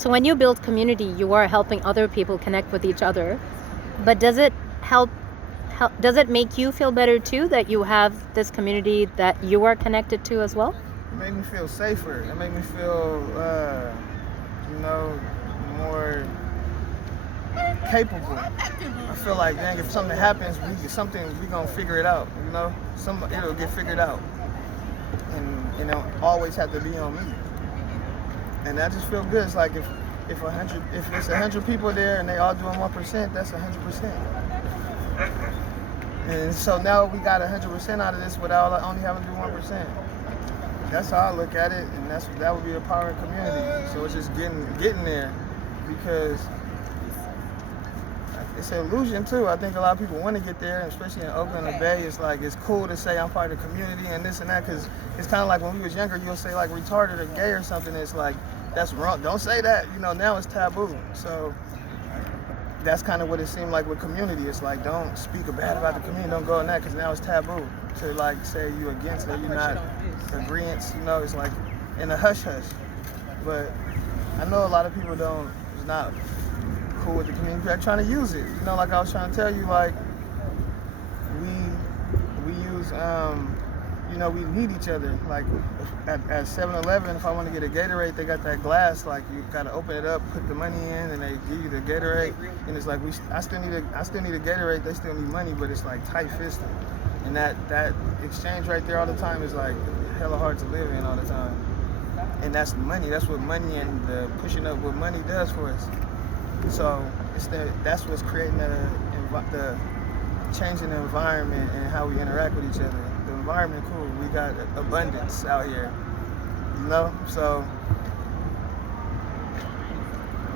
So when you build community, you are helping other people connect with each other. But does it does it make you feel better too that you have this community that you are connected to as well? It made me feel safer. It made me feel, more capable. I feel like, dang, if something happens, we gonna figure it out. It'll get figured out, and it'll always have to be on me. And I just feel good. It's like if it's 100 people there and they all doing 1%, that's 100%. And so now we got 100% out of this without only having to do 1%. That's how I look at it, and that would be the power of community. So it's just getting there, because it's an illusion too. I think a lot of people want to get there, especially in Oakland, the Bay. It's like it's cool to say I'm part of the community and this and that, because it's kind of like when we was younger, you'll say like retarded or gay or something. It's like that's wrong. Don't say that. Now it's taboo. So that's kind of what it seemed like with community. It's like, don't speak bad about the community. Don't go in that, because now it's taboo to like say you against it, you're not agreeing. It's like in a hush hush. But I know a lot of people is not cool with the community. They're trying to use it. Like I was trying to tell you, like we use we need each other. Like at 7-Eleven, if I want to get a Gatorade, they got that glass. Like you gotta open it up, put the money in, and they give you the Gatorade. And it's like I still need a Gatorade. They still need money, but it's like tight fisted. And that exchange right there all the time is like hella hard to live in all the time. And that's money. That's what money and the pushing up what money does for us. So that's what's creating the changing the environment and how we interact with each other. The environment cool. We got abundance out here, So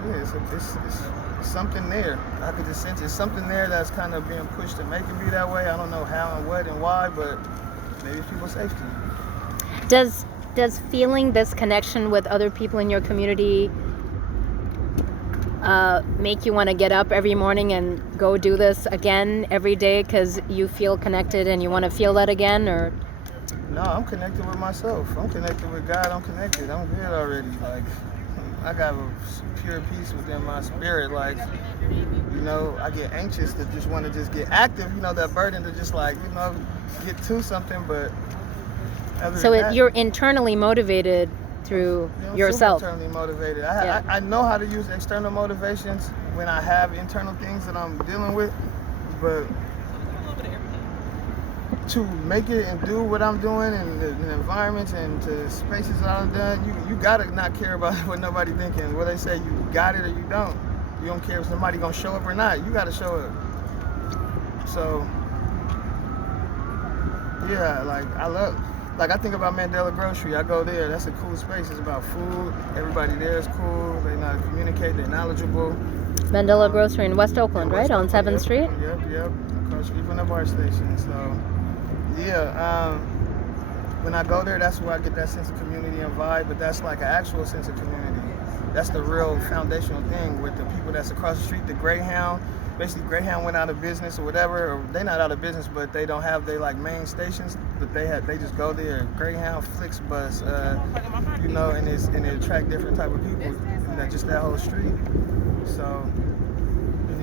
yeah, it's something there. I could just sense it's something there that's kind of being pushed to make it be that way. I don't know how and what and why, but maybe it's people's safety. Does feeling this connection with other people in your community make you want to get up every morning and go do this again every day because you feel connected and you want to feel that again? Or no, I'm connected with myself. I'm connected with God. I'm connected. I'm good already. Like I got a pure peace within my spirit. Like I get anxious to just want to just get active. That burden to just like get to something. But you're internally motivated through yourself. I'm internally motivated. I know how to use external motivations when I have internal things that I'm dealing with, but to make it and do what I'm doing and the environments and the spaces that I've done, you gotta not care about what nobody thinking. What they say, you got it or you don't. You don't care if somebody gonna show up or not. You gotta show up. So yeah, I think about Mandela Grocery. I go there. That's a cool space. It's about food. Everybody there is cool. They know how to communicate. They're knowledgeable. Mandela Grocery in West Oakland, right? On 7th Street? Yep. Across the street from the BART station. So, yeah. When I go there, that's where I get that sense of community and vibe. But that's like an actual sense of community. That's the real foundational thing with the people that's across the street. The Greyhound. Basically, Greyhound went out of business or whatever, or they're not out of business, but they don't have their like main stations. But they just go there. Greyhound, Flixbus, and it attract different type of people. And just that whole street. So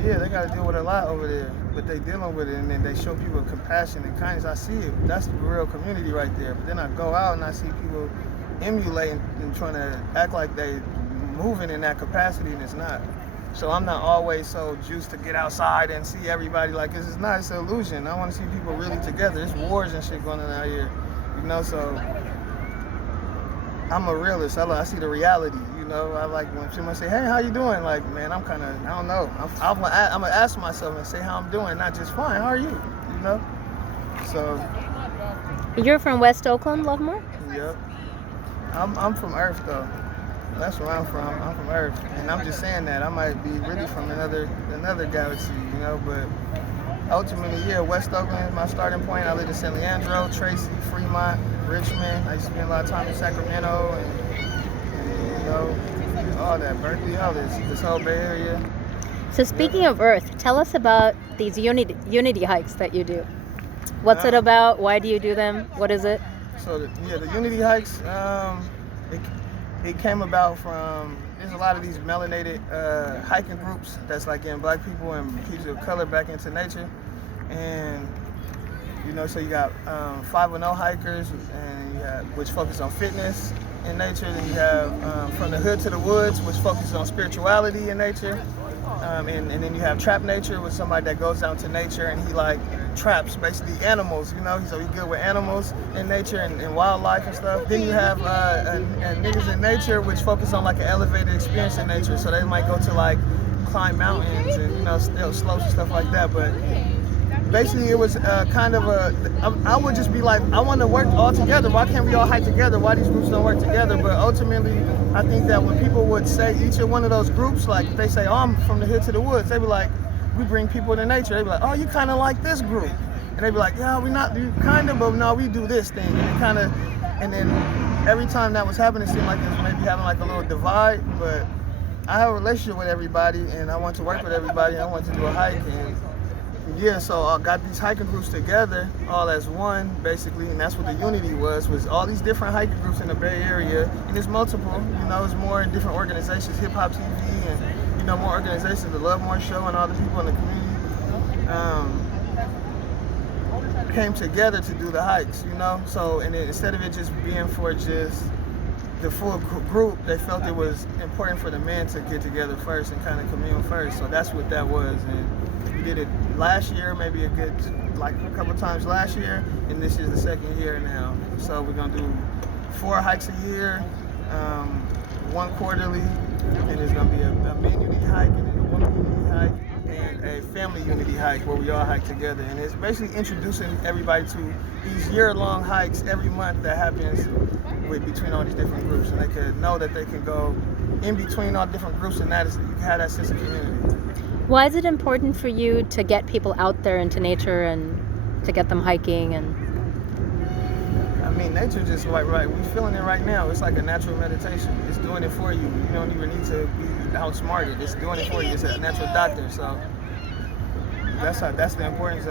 yeah, they got to deal with a lot over there, but they dealing with it, and then they show people compassion and kindness. I see it. That's the real community right there. But then I go out and I see people emulating and trying to act like they moving in that capacity, and it's not. So I'm not always so juiced to get outside and see everybody like this. It's not. It's an illusion. I want to see people really together. There's wars and shit going on out here, So I'm a realist. I see the reality. I like when someone say, "Hey, how you doing?" Like, man, I'm kind of, I don't know. I'm gonna ask myself and say how I'm doing, not just fine. How are you? So. You're from West Oakland, Lovemore? Yep. I'm from Earth though. That's where I'm from. I'm from Earth, and I'm just saying that I might be really from another galaxy, But ultimately, yeah, West Oakland is my starting point. I lived in San Leandro, Tracy, Fremont, Richmond. I used to spend a lot of time in Sacramento, and all that, Berkeley, all this whole Bay Area. So speaking of Earth, tell us about these unity hikes that you do. What's it about? Why do you do them? What is it? So the unity hikes, it came about from there's a lot of these melanated hiking groups that's like getting black people and people of color back into nature. And so you got 510 hikers, and you have, which focus on fitness in nature. Then you have From the Hood to the Woods, which focuses on spirituality in nature. And then you have Trap Nature, with somebody that goes out to nature and he like traps basically animals, so he's good with animals in nature and wildlife and stuff. Then you have Niggas in Nature, which focus on like an elevated experience in nature. So they might go to like climb mountains and still slopes and stuff like that. But basically it was kind of I would just be like, I want to work all together. Why can't we all hike together? Why these groups don't work together? But ultimately, I think that when people would say each of one of those groups, like if they say, oh, I'm from the hood to the woods, they'd be like, we bring people to nature. They'd be like, oh, you kind of like this group. And they'd be like, yeah, we not do kind of, but no, we do this thing. And then every time that was happening, it seemed like it was maybe having like a little divide. But I have a relationship with everybody, and I want to work with everybody. I want to do a hike. Yeah, so I got these hiking groups together all as one, basically, and that's what the unity was all these different hiking groups in the Bay Area, and it's multiple, it's more in different organizations, Hip Hop TV, and, more organizations, the Love More Show, and all the people in the community came together to do the hikes, so, and then instead of it just being for just the full group, they felt it was important for the men to get together first and kind of commune first, so that's what that was. And we did it last year, maybe a couple times last year, and this is the second year now. So we're gonna do 4 hikes a year, 1 quarterly, and there's gonna be a men unity hike, and then a woman unity hike, and a family unity hike where we all hike together. And it's basically introducing everybody to these year-long hikes every month that happens between all these different groups, and they can know that they can go in between all different groups, and that is, you can have that sense of community. Why is it important for you to get people out there into nature and to get them hiking? And I mean, nature just right. We're feeling it right now. It's like a natural meditation. It's doing it for you. You don't even need to be outsmarted. It's doing it for you. It's a natural doctor. So that's the importance of